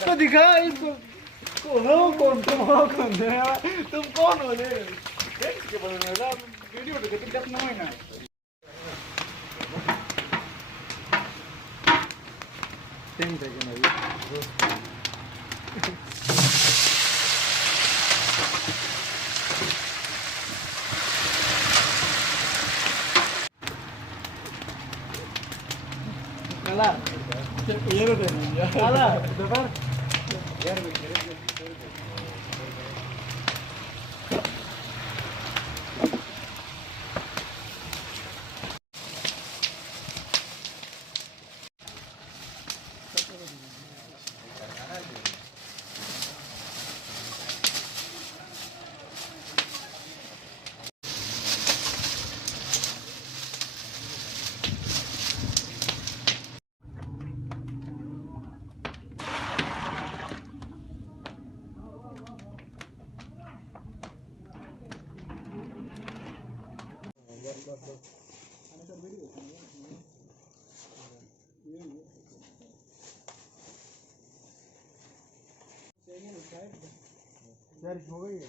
तो दिखा इसको कौन हो कौन तुम हो कौन तुम कौन हो ले देख के बोलना वीडियो देख के जब ना है ना सेम सेकंड अभी Kalah. Iya udah. Kalah. Depan. यार हो गई है।